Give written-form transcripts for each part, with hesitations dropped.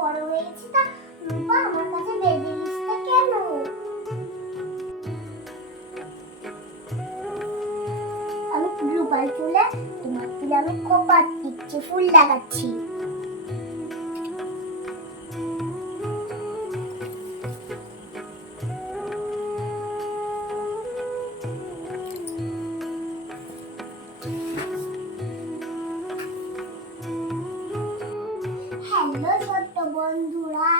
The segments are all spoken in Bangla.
বড় হয়ে গেছি তা রূপা আমার কাছে বেঁধে দিচ্ছে কেন? আমি রূপার চুলে তোমার চুলে আমি কপার দিচ্ছি, ফুল লাগাচ্ছি। হ্যালো ছোট্ট বন্ধুরা,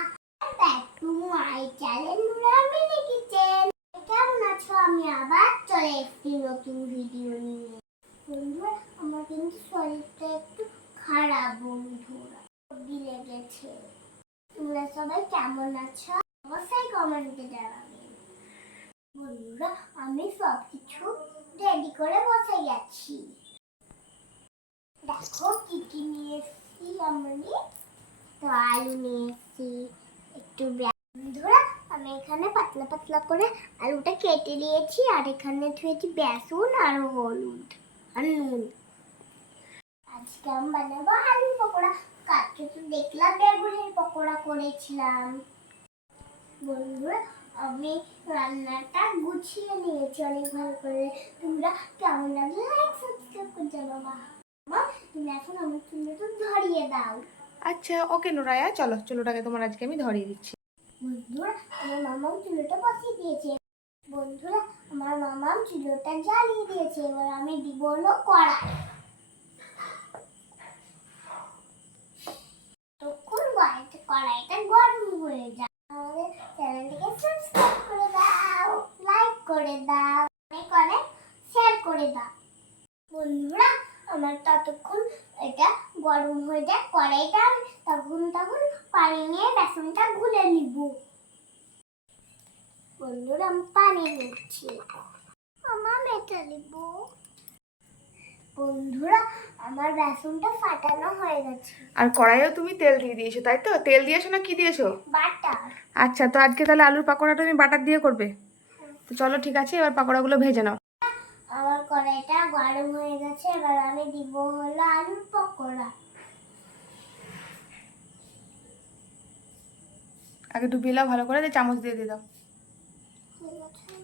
ব্যাক টু মাই চ্যানেল নুরামিনি কিচেন। কেমন আছো? আমি আবার চলে এসেছি নতুন ভিডিও নিয়ে। বন্ধুরা, আমার কিন্তু শরীরটা একটু খারাপ বন্ধুরা, সর্দি লেগেছে। তোমরা সবাই কেমন আছো অবশ্যই কমেন্টে জানাবে। বন্ধুরা, আমি সবকিছু রেডি করে বসে গেছি। দেখো কি কি নিয়ে এসেছি আমি। তো আলু নিয়ে এসেছি, একটু বন্ধুরা আমি এখানে পাতলা পাতলা করে আলুটা কেটে নিয়েছি, আর এখানে ধুয়েছি বেসন আর হলুদ আর নুন। আজকে আমি বানাবো আলুর পকোড়া। কালকে তো দেখলাম বেগুনের পকোড়া করেছিলাম। বন্ধুরা, আমি রান্নাটা গুছিয়ে নিয়েছি অনেক ভালো করে। তোমরা কেমন লাগলে লাইক সাবস্ক্রাইব করে জানাবা। তুমি এখন আমার চুলটা ধরিয়ে দাও। আচ্ছা ওকে নুরায়া, চলো চুলোটাকে তোমার আজকে আমি ধরিয়ে দিচ্ছি। বন্ধুরা, আমার মামাও চুলোটা বসিয়ে দিয়েছে। বন্ধুরা, আমার মামাও চুলোটা জ্বালিয়ে দিয়েছে। এবার আমি দিব হলো কড়াই। তখন কড়াইটা গরম হয়ে যায়। আমাদের চ্যানেলটিকে সাবস্ক্রাইব করে দাও, লাইক করে দাও, অনেক শেয়ার করে দাও। বন্ধুরা, আমার ততক্ষণ এটা গরম হয়ে যায় কড়াইটা, তখন পানি নিয়ে বেসনটা গুলে নিব। বন্ধুরা, আমি পানি নিচ্ছি, আমার মেটা নিব। বন্ধুরা, আমার বেসনটা ফাটানো হয়ে গেছে। আর কড়াইও তুমি তেল দিয়ে দিয়েছো, তাই তো? তেল দিয়েছো না কি দিয়েছো? বাটার। আচ্ছা, তো আজকে তাহলে আলুর পাকোড়াটা তুমি বাটার দিয়ে করবে? তো চলো ঠিক আছে, এবার পাকোড়াগুলো ভেজে নাও। আমার কড়াইটা গরম হয়ে গেছে, এবার আমি দিব হলো আলুর পকোড়া। আগে ডুবিয়ে নাও ভালো করে, দিয়ে চামচ দিয়ে দিয়ে দাও।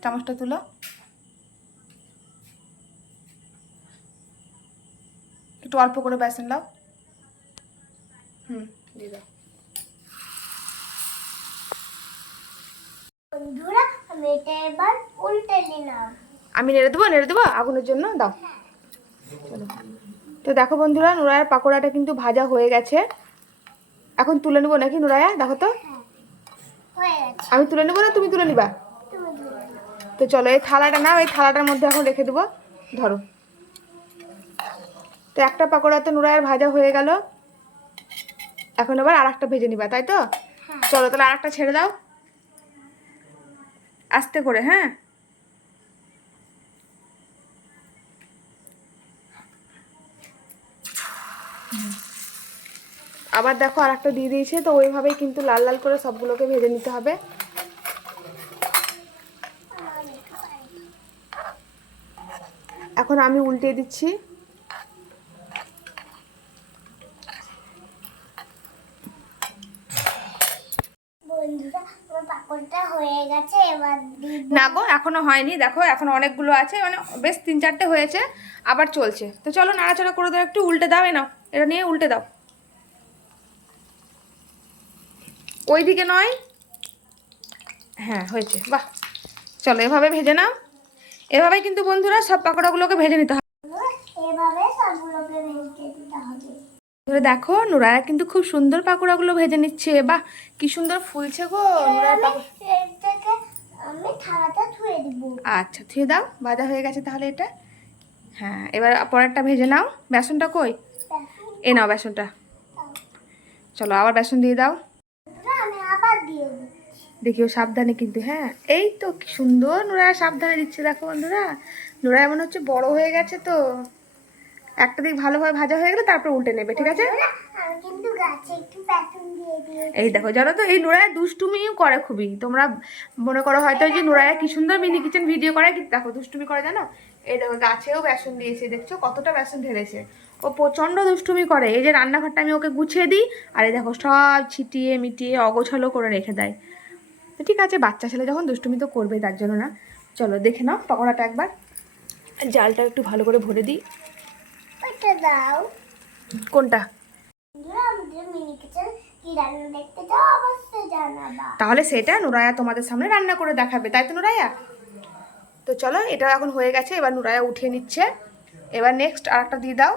চামচটা তুলো। একটু অল্প করে বেসন দাও। দিয়ে দাও। বন্ধুরা, আমি এটা এবার উল্টে নিলাম। আমি নেড়ে দেবো আগুনের জন্য দাও। চলো, তো দেখো বন্ধুরা, নুরায়ার পাকোড়াটা কিন্তু ভাজা হয়ে গেছে। এখন তুলে নেবো নাকি নুরায়া? দেখো তো, হয়ে গেছে। আমি তুলে নেবো না তুমি তুলে নিবা? তুমি ধরে নাও। তো চলো, এই থালাটা নাও, এই থালাটার মধ্যে এখন রেখে দেবো। ধরো। তো একটা পাকোড়া তো নুরায়ার ভাজা হয়ে গেল। এখন আবার আর একটা ভেজে নিবা, তাই তো? চলো তাহলে আর একটা ছেড়ে দাও আস্তে করে। হ্যাঁ, আবার দেখো আর একটা দিয়ে দিয়েছে। তো ওইভাবেই কিন্তু লাল লাল করে সবগুলোকে ভেজে নিতে হবে। এখন আমি উল্টে দিচ্ছি। বন্ধুরা, আমার পাকোড়াটা হয়ে গেছে, এবার দিব। না গো, এখনো হয়নি। দেখো এখন অনেকগুলো আছে, মানে বেশ 3-4টে হয়েছে, আবার চলছে। তো চলো নাড়াচাড়া করে দাও, একটু উল্টে দাও। নাও, এটা নিয়ে উল্টে দাও। ওইদিকে নয়, হ্যাঁ হয়েছে, বাহ। চলো এভাবে ভেজে নাও। এভাবে কিন্তু বন্ধুরা সব পাকোড়াগুলোকে ভেজে নিতে হবে। এভাবে সবগুলোকে ভেজে দিতে হবে। ধরে দেখো, নুরায়া কিন্তু খুব সুন্দর পাকোড়াগুলো ভেজে নিচ্ছে। বাহ, কি সুন্দর ফুলছে গো নুরায়ার পাকোড়া। এটাকে আমি থালাটা ধুয়ে দিব। আচ্ছা, ধুয়ে দাও। ভাজা হয়ে গেছে তাহলে এটা। হ্যাঁ, এবার পরেরটা ভেজে নাও। বেসনটা কই? এ নাও বেসনটা। চলো আবার বেসন দিয়ে দাও। আমি আবার দিয়ে দিচ্ছি। দেখিও সাবধানে কিন্তু। হ্যাঁ, এই তো কি সুন্দর নুরায়া সাবধানে দিচ্ছে। দেখো বন্ধুরা, নুরায়া মনে হচ্ছে বড় হয়ে গেছে। তো একটা দিক ভালোভাবে ভাজা হয়ে গেলে তারপর উল্টে নেবে, ঠিক আছে? আমি কিন্তু গাছে একটু বেসন দিয়ে দিয়েছি। এই দেখো, জানো তো এই নুরায়া দুষ্টুমিও করে খুবই। তোমরা মনে করো হয়তো যে নুরায়া কি সুন্দর মিনি কিচেন ভিডিও করে, কিন্তু দেখো দুষ্টুমি করে জানো। এই দেখো গাছেও বেসন দিয়েছে, দেখছো কতটা বেসন ঢেলেছে। ও প্রচণ্ড দুষ্টুমি করে। এই যে রান্নাঘরটা আমি ওকে গুছিয়ে দিই, আর এই দেখো সব ছিটিয়ে মিটিয়ে অগোছালো করে রেখে দেয়। তো ঠিক আছে, বাচ্চা ছেলে যখন দুষ্টুমি তো করবেই, তার জন্য না। চলো দেখে নাও পকোড়াটা একবার, জালটা একটু ভালো করে ভরে দিই। ওইটা দাও। কোনটা? বন্ধুরা, আমাদের মিনি কিচেন কি রান্না দেখতে চাও অবশ্যই জানাবা। তাহলে সেটা নুরায়া তোমাদের সামনে রান্না করে দেখাবে, তাই তো নুরায়া? তো চলো, এটা এখন হয়ে গেছে, এবার নুরায়া উঠিয়ে নিচ্ছে। এবার নেক্সট আর একটা দিয়ে দাও।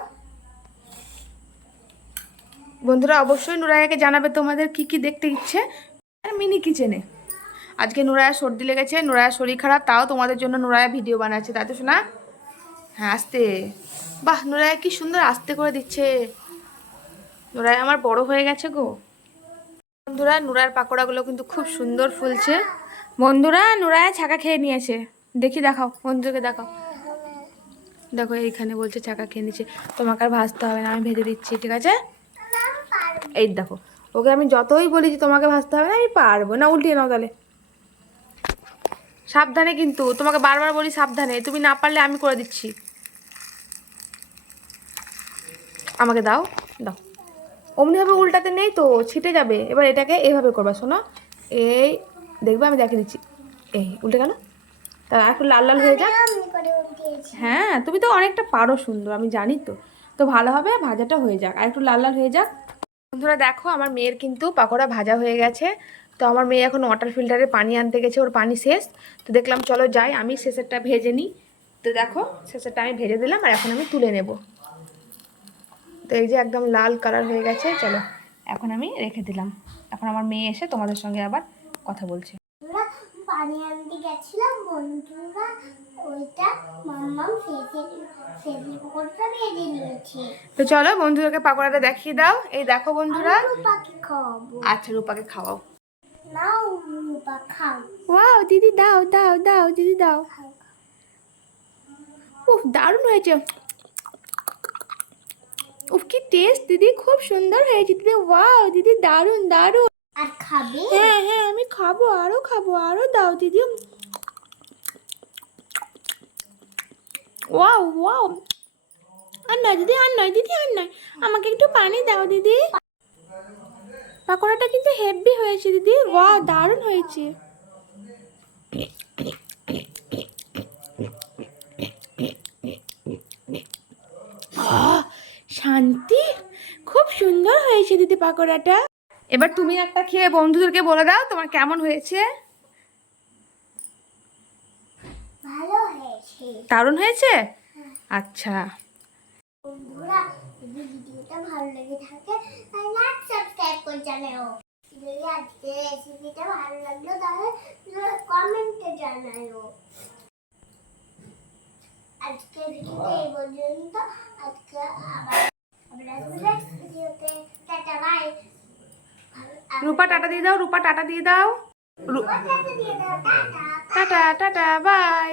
বন্ধুরা অবশ্যই নুরায়াকে জানাবে তোমাদের কি কি দেখতে ইচ্ছে মিনি কিচেনে। আজকে নুরায়া সর্দি লেগেছে, নুরায়া শরীর খারাপ, তাও তোমাদের জন্য নুরায়া ভিডিও বানাচ্ছে, তাই তো শোনা? হ্যাঁ আস্তে। বাহ, নুরায়া কি সুন্দর আস্তে করে দিচ্ছে। নুরায়া আমার বড় হয়ে গেছে গো। বন্ধুরা নুরার পাকোড়াগুলো কিন্তু খুব সুন্দর ফুলছে। বন্ধুরা নুরায়া ছাকা খেয়ে নিয়েছে, দেখি দেখাও, বন্ধুকে দেখাও। দেখো এইখানে বলছে ছাকা খেয়ে নিচ্ছে। তোমাকে আর ভাজতে হবে না, আমি ভেজে দিচ্ছি, ঠিক আছে? এই দেখো, ওকে আমি যতই বলি যে তোমাকে ভাজতে হবে না, আমি পারবো না। উল্টিয়ে নাও তাহলে, সাবধানে কিন্তু, তোমাকে বারবার বলি সাবধানে, তুমি না পারলে আমি করে দিচ্ছি। আমাকে দাও, দাও। অমনিভাবে উল্টাতে নেই তো, ছিটে যাবে। এবার এটাকে এইভাবে করবা, শোনো, এই দেখবে আমি দেখে দিচ্ছি। এই উল্টে গেল, তার আর একটু লাল লাল হয়ে যাক। আমি করে উল্টিয়েছি। হ্যাঁ তুমি তো অনেকটা পারো সুন্দর, আমি জানি তো। তো ভালো হবে, ভাজাটা হয়ে যাক, আর একটু লাল লাল হয়ে যাক। বন্ধুরা দেখো, আমার মেয়ের কিন্তু পাকোড়া ভাজা হয়ে গেছে। তো আমার মেয়ে এখন ওয়াটার ফিল্টারে পানি আনতে গেছে, ওর পানি শেষ। তো দেখলাম চলো যাই, আমি শেষেরটা ভেজে নিই। তো দেখো শেষেরটা আমি ভেজে দিলাম, আর এখন আমি তুলে নেব। তো এই যে একদম লাল কালার হয়ে গেছে। চলো এখন আমি রেখে দিলাম। এখন আমার মেয়ে এসে তোমাদের সঙ্গে আবার কথা বলছে। বন্ধুরা, পানি আনতে গেছিলাম বন্ধুরা, ওইটা মাম্মাম ফেসে পকোড়াটা ভেজে নিয়েছে। তো চলো বন্ধুদেরকে পাকোড়াটা দেখিয়ে দাও। এই দেখো বন্ধুরা। রূপাকে খাওয়াবো। আচ্ছা রূপাকে খাওয়াও। নাও রূপা খাও। ওয়াও দিদি, দাও দাও দাও দিদি, দাও। খাও। উফ দারুণ হয়েছে। উফ কি টেস্ট দিদি, খুব সুন্দর হয়েছে দিদি। ওয়াও দিদি, দারুণ দারুণ। আর খাবে? হ্যাঁ হ্যাঁ আমি খাবো, আরো খাবো, আরো দাও দিদি। Wow wow. আর নয় দিদি, আর নয় দিদি, আর নয়। আমাকে একটু পানি দাও দিদি। পাকোড়াটা কিন্তু হেভি হয়েছে দিদি। ওয়াও দারুণ হয়েছে। শান্তি, খুব সুন্দর হয়েছে দিদি পাকোড়াটা। এবার তুমি একটা খেয়ে বন্ধুদেরকে বলে দাও তোমার কেমন হয়েছে। ভালো হয়েছে। দারুণ হয়েছে। আচ্ছা বন্ধুরা, যদি ভিডিওটা ভালো লেগে থাকে তাহলে লাইক সাবস্ক্রাইব করে জানাও। যদি আজকে রেসিপিটা ভালো লাগলো তাহলে কমেন্টে জানাও। আজকে ভিডিওটা এই পর্যন্ত। আজকে আবার আসবো নেক্সট ভিডিওতে। Tata bye. রূপা টাটা দিয়ে দাও, রূপা টাটা দিয়ে দাও। টাটা দিয়ে দাও। টাটা। Tata tata bye.